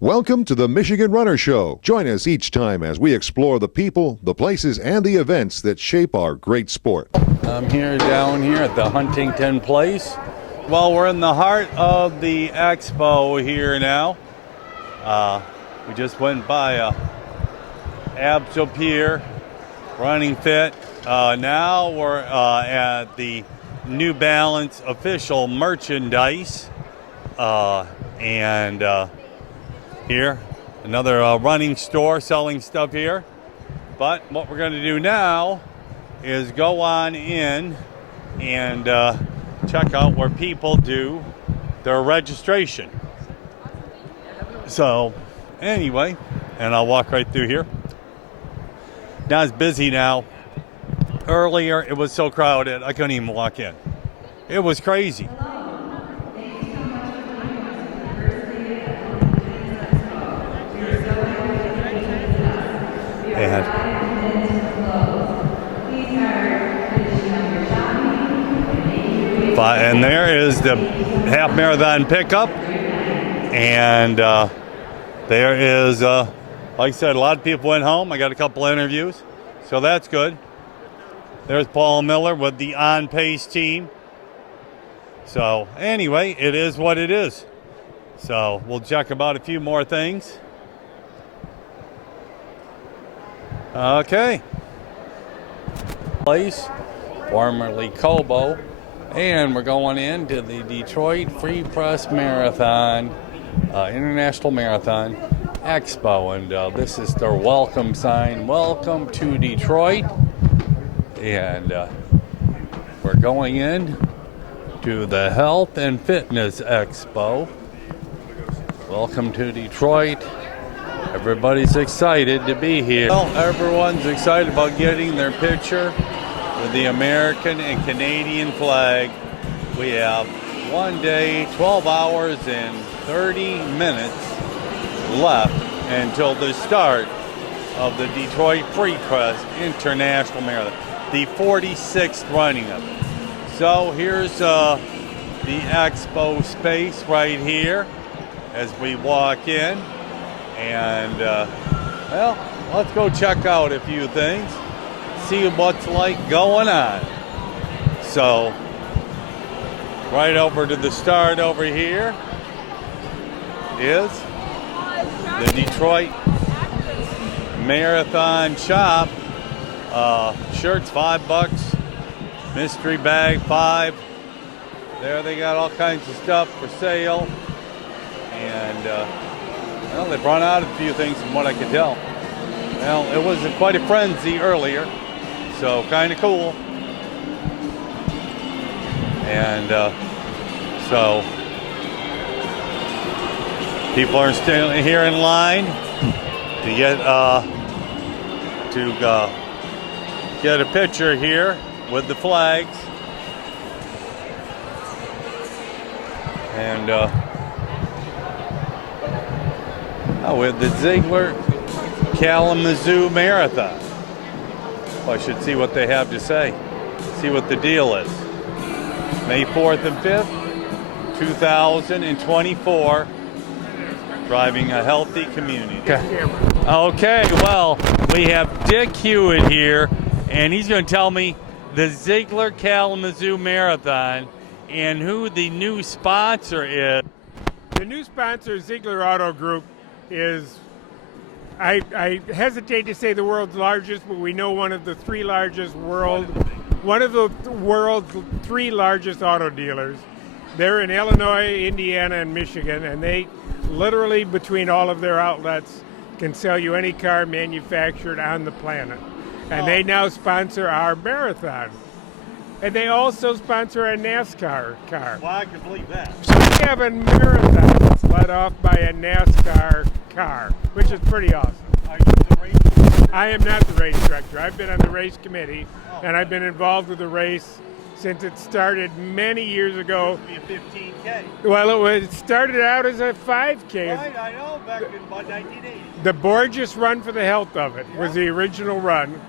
Welcome to the Michigan Runner Show. Join us each time as we explore the people, the places, and the events that shape our great sport. I'm down here at the Huntington Place. Well, we're in the heart of the Expo here now. We just went by Abso Pier, Running Fit. Now we're at the New Balance official merchandise. Here, another running store selling stuff here. But what we're going to do now is go on in and check out where people do their registration. So anyway, and I'll walk right through here. Not as busy now. Earlier it was so crowded I couldn't even walk in. It was crazy. And there is the half marathon pickup, and there is, like I said, a lot of people went home. I got a couple of interviews, so that's good. There's Paul Miller with the On Pace team. So anyway, it is what it is. So we'll check about a few more things. Okay. Place, formerly Cobo, and we're going into the Detroit Free Press Marathon, International Marathon Expo, and this is their welcome sign. Welcome to Detroit, and we're going in to the Health and Fitness Expo. Welcome to Detroit. Everybody's excited to be here. Well, everyone's excited about getting their picture with the American and Canadian flag. We have 1 day, 12 hours, and 30 minutes left until the start of the Detroit Free Press International Marathon, the 46th running of it. So here's the Expo space right here as we walk in. And, well, let's go check out a few things, see what's like going on. So, right over to the start over here is the Detroit Marathon Shop. Shirts $5, mystery bag $5. There they got all kinds of stuff for sale. And, well, they've run out of a few things from what I could tell. Well, it was quite a frenzy earlier, so kind of cool. And so people are still here in line to get a picture here with the flags. And with the Ziegler Kalamazoo Marathon. Well, I should see what they have to say, see what the deal is. May 4th and 5th, 2024, driving a healthy community. Okay, well, we have Dick Hewitt here, and he's going to tell me the Ziegler Kalamazoo Marathon and who the new sponsor is. The new sponsor, Ziegler Auto Group, is, I hesitate to say the world's largest, but we know one of the three largest world's three largest auto dealers. They're in Illinois, Indiana, and Michigan, and they literally, between all of their outlets, can sell you any car manufactured on the planet. And they now sponsor our marathon. And they also sponsor a NASCAR car. Well, I can believe that. So we have a marathon that's led off by a NASCAR car, which is pretty awesome. Are you the race director? I am not the race director. I've been on the race committee, and I've been involved with the race since it started many years ago. It used to be a 15K. Well, it started out as a 5K. Right, I know, back in about 1980. The Borges Run for the Health of it was the original run.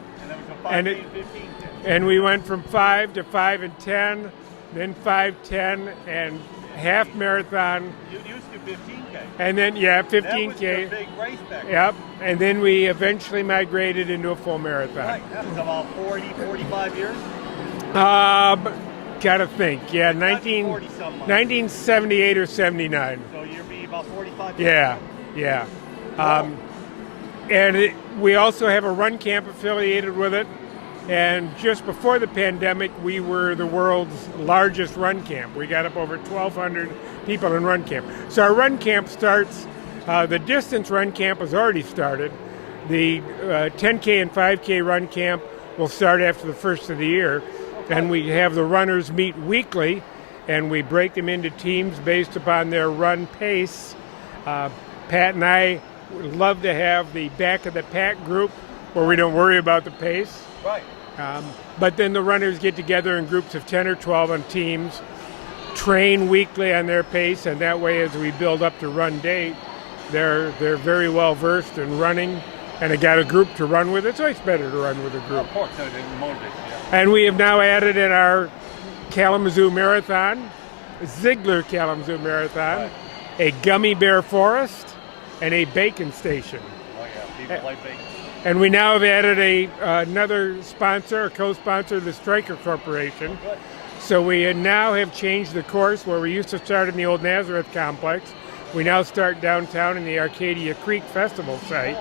And it was a 5K, 15K. And we went from 5 to 5 and 10, then 5, 10, and half marathon. You used to 15K. And then, yeah, 15K. That was the big race back then. Yep. And then we eventually migrated into a full marathon. Right. That was about 40, 45 years. Gotta think. Yeah, 1978 or 79. So you're be about 45 Yeah, years. yeah. Wow. We also have a run camp affiliated with it. And just before the pandemic, we were the world's largest run camp. We got up over 1,200 people in run camp. So our run camp starts, the distance run camp has already started. The 10K and 5K run camp will start after the first of the year. And we have the runners meet weekly, and we break them into teams based upon their run pace. Pat and I would love to have the back of the pack group where we don't worry about the pace. Right. But then the runners get together in groups of 10 or 12 on teams, train weekly on their pace, and that way as we build up to run date, they're very well versed in running, and they got a group to run with. It's always better to run with a group. Of course, so it motivates you. And we have now added in our Kalamazoo Marathon, Ziegler Kalamazoo Marathon, a gummy bear forest, and a bacon station. Oh yeah, people like bacon. And we now have added another sponsor, a co-sponsor, the Stryker Corporation. Good. So we now have changed the course where we used to start in the old Nazareth complex. We now start downtown in the Arcadia Creek Festival site.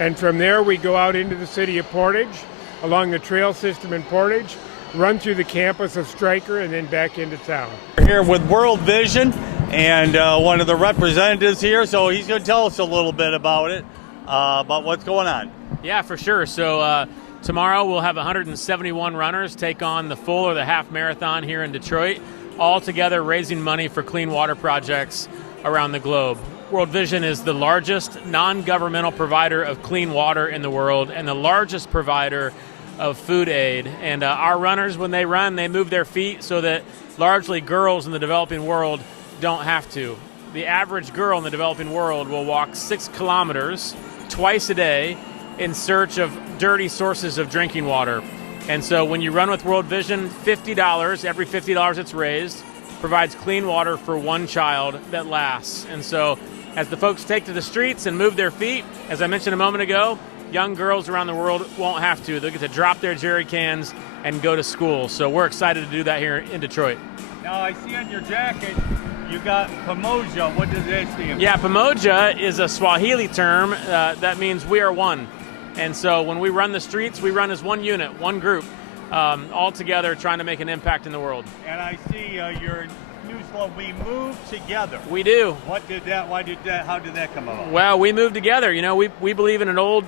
And from there we go out into the city of Portage, along the trail system in Portage, run through the campus of Stryker, and then back into town. We're here with World Vision and one of the representatives here, so he's going to tell us a little bit about it, about what's going on. Yeah, for sure. So tomorrow we'll have 171 runners take on the full or the half marathon here in Detroit, all together raising money for clean water projects around the globe. World Vision is the largest non-governmental provider of clean water in the world and the largest provider of food aid. And our runners, when they run, they move their feet so that largely girls in the developing world don't have to. The average girl in the developing world will walk 6 kilometers twice a day in search of dirty sources of drinking water. And so when you run with World Vision, $50, every $50 it's raised, provides clean water for one child that lasts. And so as the folks take to the streets and move their feet, as I mentioned a moment ago, young girls around the world won't have to. They'll get to drop their jerry cans and go to school. So we're excited to do that here in Detroit. Now I see on your jacket you got Pamoja. What does that stand for? Yeah, Pamoja is a Swahili term that means we are one. And so when we run the streets, we run as one unit, one group, all together trying to make an impact in the world. And I see your new slogan, we move together. We do. How did that come about? Well, we move together. You know, we believe in an old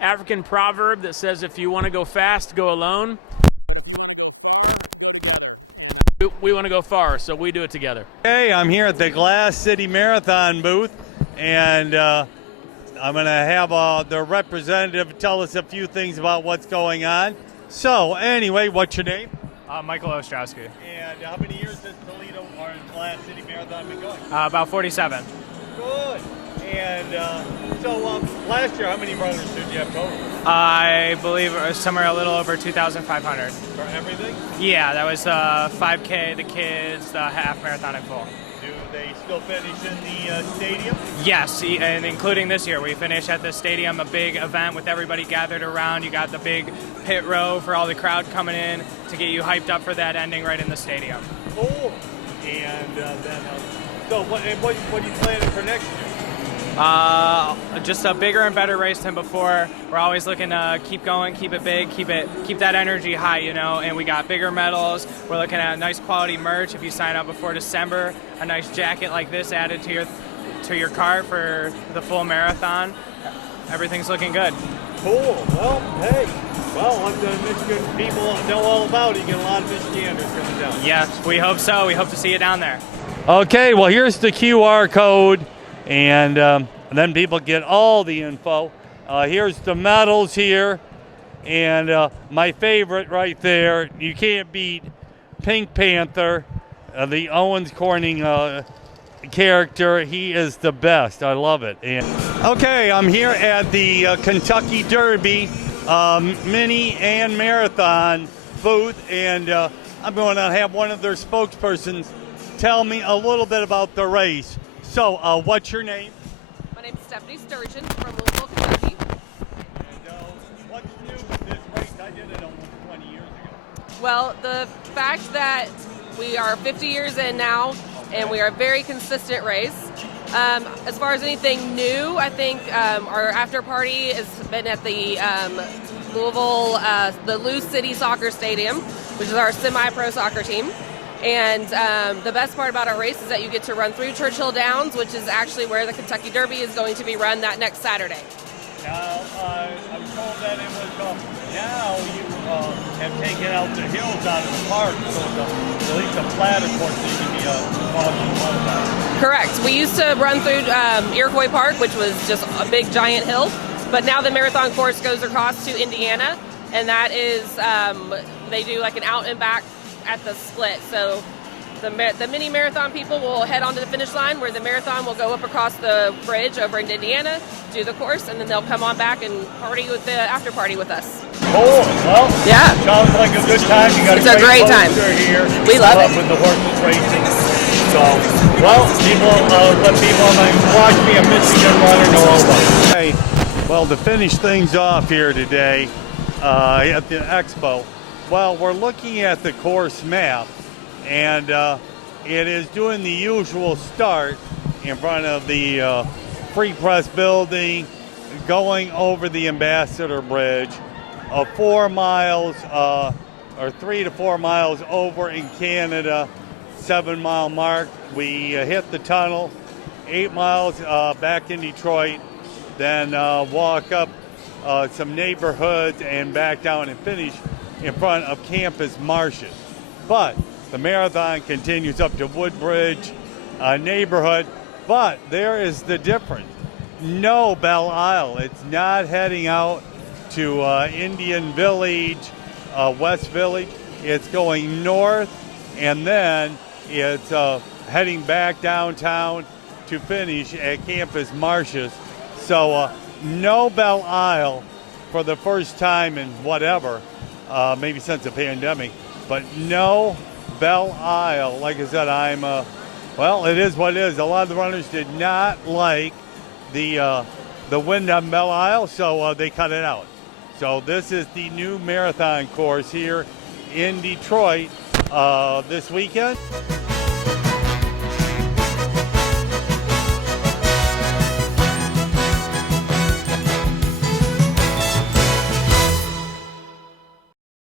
African proverb that says if you want to go fast, go alone. We want to go far, so we do it together. Hey, I'm here at the Glass City Marathon booth, and I'm going to have the representative tell us a few things about what's going on. So, anyway, what's your name? Michael Ostrowski. And how many years has Toledo or Glass City Marathon been going? About 47. Good. And so last year, how many runners did you have total? I believe it was somewhere a little over 2,500. For everything? Yeah, that was 5K, the kids, the half marathon and full. Do they still finish in the stadium? Yes, and including this year. We finished at the stadium, a big event with everybody gathered around. You got the big pit row for all the crowd coming in to get you hyped up for that ending right in the stadium. Cool. And then, so what are you planning for next year? Just a bigger and better race than before. We're always looking to keep going, keep it big, keep that energy high, you know. And we got bigger medals. We're looking at nice quality merch. If you sign up before December, a nice jacket like this added to your cart for the full marathon. Everything's looking good. Cool. Well, hey. Well, I'm the Michigan people know all about it. You get a lot of Michiganders coming down. Yes, we hope so. We hope to see you down there. Okay, well, here's the QR code, and then people get all the info. Here's the medals here, and my favorite right there, you can't beat Pink Panther, the Owens Corning character. He is the best. I love it. And okay, I'm here at the Kentucky Derby mini and marathon booth, and I'm going to have one of their spokespersons tell me a little bit about the race. So, what's your name? My name is Stephanie Sturgeon from Louisville, Kentucky. And what's new with this race? I did it almost 20 years ago. Well, the fact that we are 50 years in now, and we are a very consistent race. As far as anything new, I think our after party has been at the Louisville, the Lou City Soccer Stadium, which is our semi-pro soccer team. And the best part about our race is that you get to run through Churchill Downs, which is actually where the Kentucky Derby is going to be run that next Saturday. Now, I'm told that it was, now you have taken out the hills out of the park, so at least the flatter course needs to be modified. Correct. We used to run through Iroquois Park, which was just a big giant hill, but now the marathon course goes across to Indiana, and that is, they do like an out and back at the split. So the mini marathon people will head onto the finish line, where the marathon will go up across the bridge over into Indiana, do the course, and then they'll come on back and party with the after party with us. Cool. Well, Yeah. sounds like a good time. You got It's a great time. poster here. We love it. With the horses racing. So, well, let people watch me a Michigan runner know about it. Okay. Well, to finish things off here today at the Expo, well, we're looking at the course map, and it is doing the usual start in front of the Free Press building, going over the Ambassador Bridge, 4 miles or 3 to 4 miles over in Canada, 7-mile mark. We hit the tunnel, 8 miles back in Detroit, then walk up some neighborhoods and back down and finish in front of Campus Marshes. But the marathon continues up to Woodbridge neighborhood, but there is the difference. No Belle Isle. It's not heading out to Indian Village, West Village. It's going north, and then it's heading back downtown to finish at Campus Marshes. So no Belle Isle for the first time in whatever, maybe since the pandemic, but no Belle Isle. Like I said, well, it is what it is. A lot of the runners did not like the wind on Belle Isle, so they cut it out. So this is the new marathon course here in Detroit this weekend.